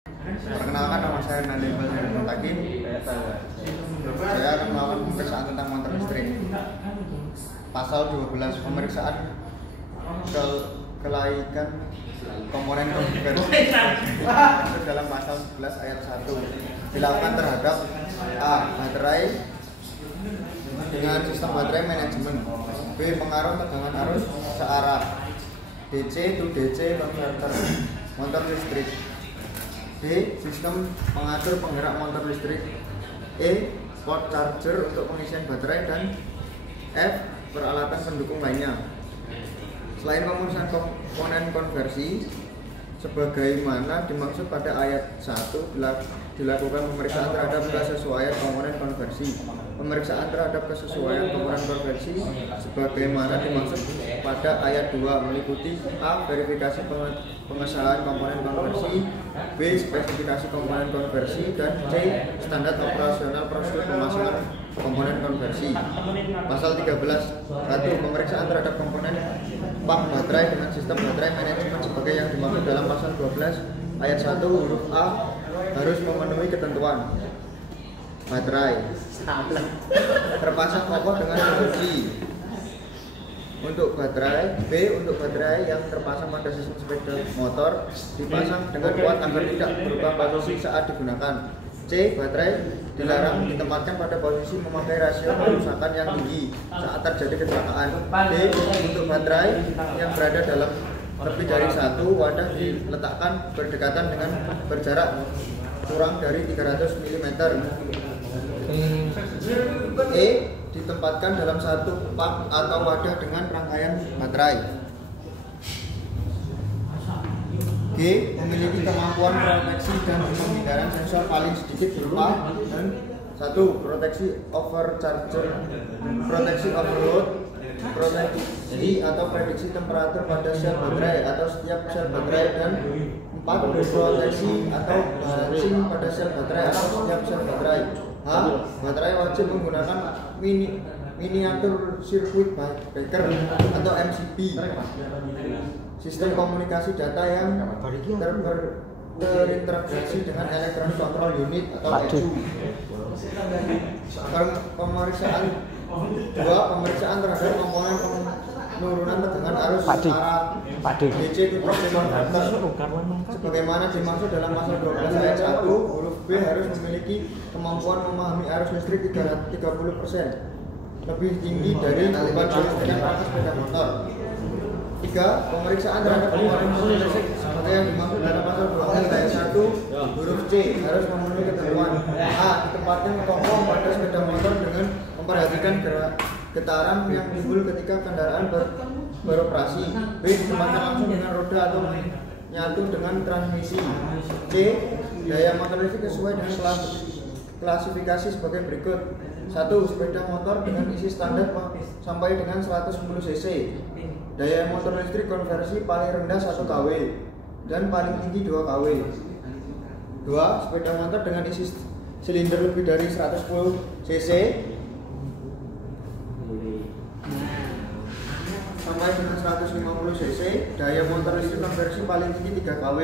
Perkenalkan, nama saya Nandi Balsari. Saya akan melakukan pemeriksaan tentang motor listrik. Pasal 12 pemeriksaan kelaikan komponen konversi masuk dalam pasal 11 ayat 1 dilakukan terhadap A. Baterai dengan sistem baterai manajemen, B. Pengaruh tegangan arus searah, DC to DC konverter motor listrik, D. Sistem pengatur penggerak motor listrik, E. Port charger untuk pengisian baterai, dan F. Peralatan pendukung lainnya. Selain pemeriksaan komponen konversi sebagaimana dimaksud pada ayat 1, dilakukan pemeriksaan terhadap kesesuaian komponen konversi. Pemeriksaan terhadap kesesuaian komponen konversi sebagaimana dimaksud pada ayat 2 meliputi A. Verifikasi pengesahan komponen konversi, B. Spesifikasi komponen konversi, dan C. Standar operasional prosedur pemasangan komponen konversi. Pasal 13 1. Pemeriksaan terhadap komponen pak baterai dengan sistem baterai manajemen sebagai yang dimaksud dalam pasal 12 ayat 1 huruf A harus memenuhi ketentuan. Baterai terpasang kokoh dengan kunci untuk baterai. B. Untuk baterai yang terpasang pada sistem sepeda motor dipasang dengan kuat agar tidak berubah posisi saat digunakan. C. Baterai dilarang ditempatkan pada posisi memakai rasio kerusakan yang tinggi saat terjadi kecelakaan. D. Untuk baterai yang berada dalam lebih dari satu wadah diletakkan berdekatan dengan berjarak kurang dari 300 mm. E. Ditempatkan dalam satu pak atau wadah dengan rangkaian baterai. G. Memiliki kemampuan proteksi dan penghindaran sensor paling sedikit berupa dan 1. Proteksi overcharger, proteksi overload, proteksi atau prediksi temperatur pada sel baterai atau setiap sel baterai, dan 4. Proteksi atau sensing pada sel baterai atau setiap sel baterai. H. Baterai wajib menggunakan miniatur circuit breaker atau MCB, sistem komunikasi data yang terintegrasi dengan electronic control unit atau ECU. Pemeriksaan 2. Pemeriksaan terhadap komponen penurunan tegangan arus searah DC to DC converter sebagaimana dimaksud dalam pasal 12 ayat 1 huruf B harus memiliki kemampuan memahami arus listrik 30% lebih tinggi dari beban kelistrikan pada sepeda motor. 3. Pemeriksaan terhadap komponen listrik seperti yang dimaksud dalam pasal 12 ayat 1 huruf C harus memenuhi ketentuan. A. Ditempatkan kokoh pada sepeda motor dengan memperhatikan getaran yang timbul ketika kendaraan beroperasi. B. Ditempatkan langsung dengan roda atau menyatu dengan transmisi. C. Daya motor listrik sesuai dengan klasifikasi sebagai berikut. 1. Sepeda motor dengan isi standar sampai dengan 110 cc. Daya motor listrik konversi paling rendah 1 kW dan paling tinggi 2 kW. 2. Sepeda motor dengan isi silinder lebih dari 110 cc sampai dengan 150 cc. Daya motor listrik konversi paling tinggi 3 kW.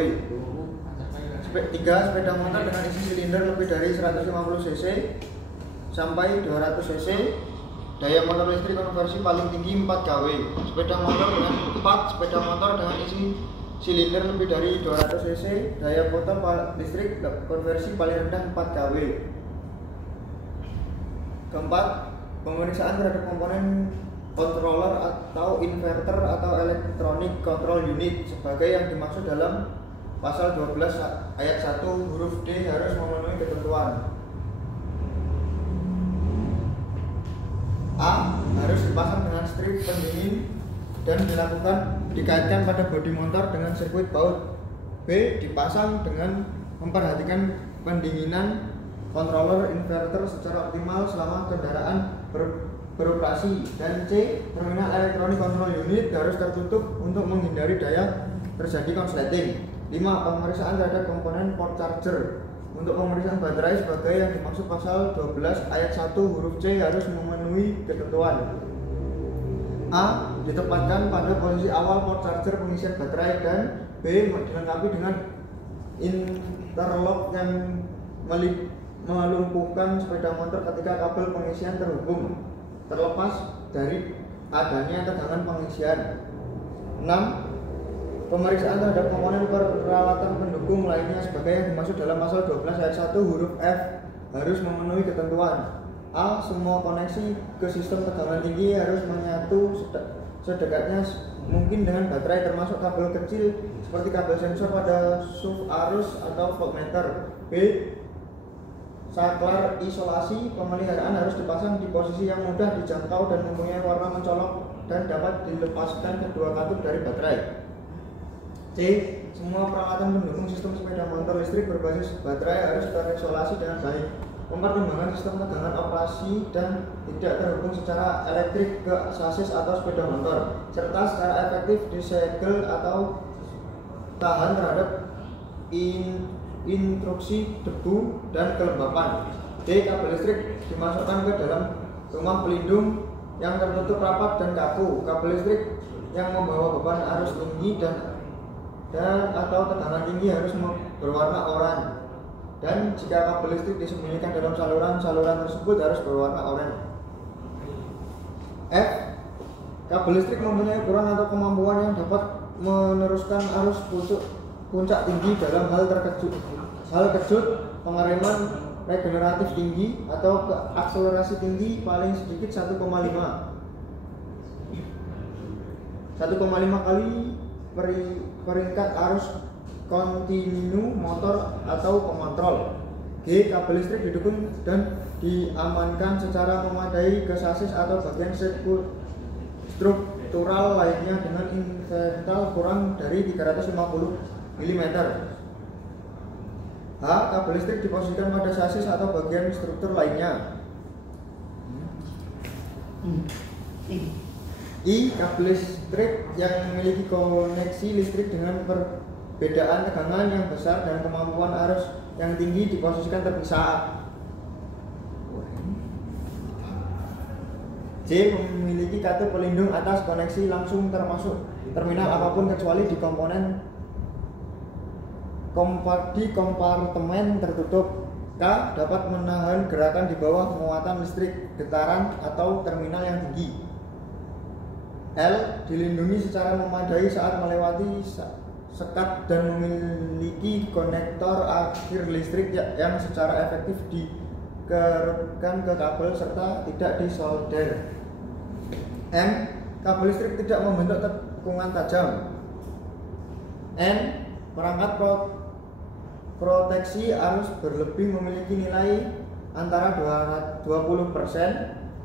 3. Sepeda motor dengan isi silinder lebih dari 150 cc sampai 200 cc. Daya motor listrik konversi paling tinggi 4 kW. Sepeda motor dengan isi silinder lebih dari 200 cc. Daya motor listrik konversi paling rendah 4 kW. Keempat, pemeriksaan terhadap komponen controller atau inverter atau electronic control unit sebagai yang dimaksud dalam pasal 12 ayat 1 huruf D harus memenuhi ketentuan. A. Harus dipasang dengan strip pendingin dan dikaitkan pada bodi motor dengan sirkuit baut. B. Dipasang dengan memperhatikan pendinginan controller inverter secara optimal selama kendaraan beroperasi. Dan C. Terminal electronic control unit harus tertutup untuk menghindari daya terjadi konsleting. 5. Pemeriksaan terhadap komponen port charger. Untuk pemeriksaan baterai sebagai yang dimaksud pasal 12 ayat 1 huruf C harus memenuhi ketentuan. A. Ditempatkan pada posisi awal port charger pengisian baterai, dan B. Dilengkapi dengan interlock yang melumpuhkan sepeda motor ketika kabel pengisian terhubung, terlepas dari adanya tegangan pengisian. 6. Pemeriksaan terhadap komponen peralatan pendukung lainnya sebagai yang dimaksud dalam pasal 12 ayat 1 huruf F harus memenuhi ketentuan. A. Semua koneksi ke sistem tegangan tinggi harus menyatu sedekatnya mungkin dengan baterai, termasuk kabel kecil seperti kabel sensor pada sub arus atau voltmeter. B. Saklar isolasi pemeliharaan harus dipasang di posisi yang mudah dijangkau dan mempunyai warna mencolok dan dapat dilepaskan kedua katup dari baterai. C. Semua peralatan pendukung sistem sepeda motor listrik berbasis baterai harus terisolasi dengan baik. Mempertimbangkan sistem tegangan operasi dan tidak terhubung secara elektrik ke sasis atau sepeda motor, serta secara efektif disegel atau tahan terhadap intrusi debu dan kelembapan. D. Kabel listrik dimasukkan ke dalam rumah pelindung yang tertutup rapat dan kaku. Kabel listrik yang membawa beban arus tinggi dan atau tegangan tinggi harus berwarna oranye. Dan jika kabel listrik disembunyikan dalam saluran tersebut harus berwarna oranye. F. Kabel listrik mempunyai ukuran atau kemampuan yang dapat meneruskan arus puncak tinggi dalam hal kejut, pengereman regeneratif tinggi atau akselerasi tinggi paling sedikit 1,5 kali peringkat arus kontinu motor atau pengontrol. G. Kabel listrik didukung dan diamankan secara memadai ke sasis atau bagian struktural lainnya dengan invental kurang dari 350 mm. H. Kabel listrik diposisikan pada sasis atau bagian struktur lainnya. I. Kabel listrik yang memiliki koneksi listrik dengan perbedaan tegangan yang besar dan kemampuan arus yang tinggi diposisikan terpisah. J. Memiliki katup pelindung atas koneksi langsung termasuk terminal apapun kecuali di kompartemen tertutup. K. Dapat menahan gerakan di bawah muatan listrik, getaran atau terminal yang tinggi. L. Dilindungi secara memadai saat melewati sekat dan memiliki konektor akhir listrik yang secara efektif dikerutkan ke kabel serta tidak disolder. M. Kabel listrik tidak membentuk tikungan tajam. N. Perangkat proteksi arus berlebih memiliki nilai antara 20%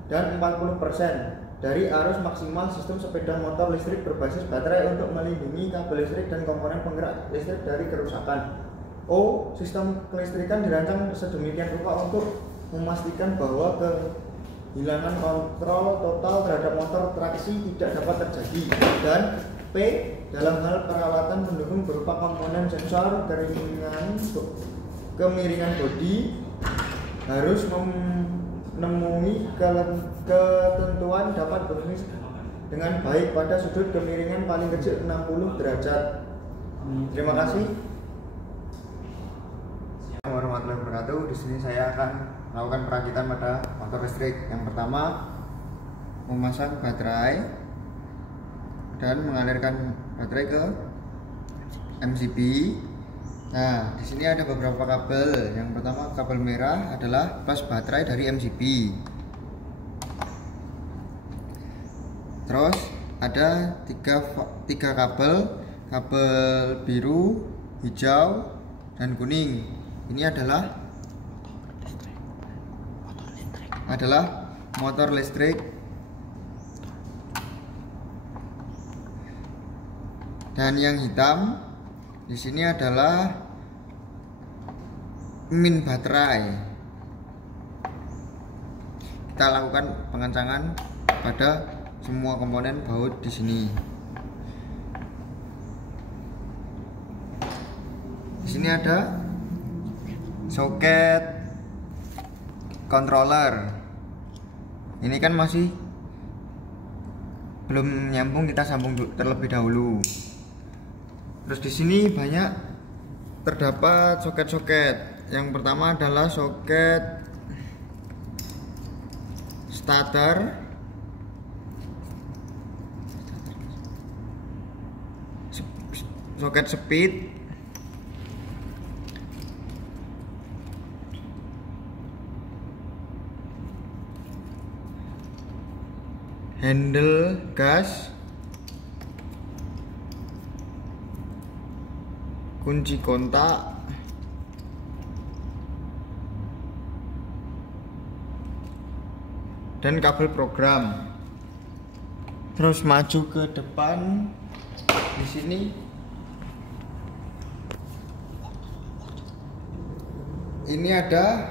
dan 40% dari arus maksimal sistem sepeda motor listrik berbasis baterai untuk melindungi kabel listrik dan komponen penggerak listrik dari kerusakan. O. Sistem kelistrikan dirancang sedemikian rupa untuk memastikan bahwa kehilangan kontrol total terhadap motor traksi tidak dapat terjadi. Dan P. Dalam hal peralatan pendukung berupa komponen sensor, kemiringan bodi harus menemui ketentuan dapat berfungsi dengan baik pada sudut kemiringan paling kecil 60 derajat. Terima kasih. Assalamualaikum warahmatullahi wabarakatuh. Di sini saya akan melakukan perakitan pada motor listrik. Yang pertama, memasang baterai dan mengalirkan baterai ke MCB. Nah, di sini ada beberapa kabel. Yang pertama, kabel merah adalah bus baterai dari MCB. Terus ada tiga kabel biru, hijau, dan kuning. Ini adalah motor listrik. Dan yang hitam di sini adalah min baterai. Kita lakukan pengencangan pada semua komponen baut di sini. Di sini ada soket controller. Ini kan masih belum nyambung, kita sambung terlebih dahulu. Terus di sini banyak terdapat soket-soket. Yang pertama adalah soket starter, soket speed, handle gas, kunci kontak, dan kabel program. Terus maju ke depan. Di sini ini ada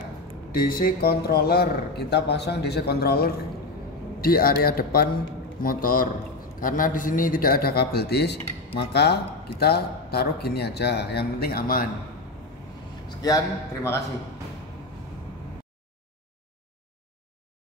DC controller. Kita pasang DC controller di area depan motor. Karena di sini tidak ada kabel disk, maka kita taruh gini aja. Yang penting aman. Sekian, terima kasih.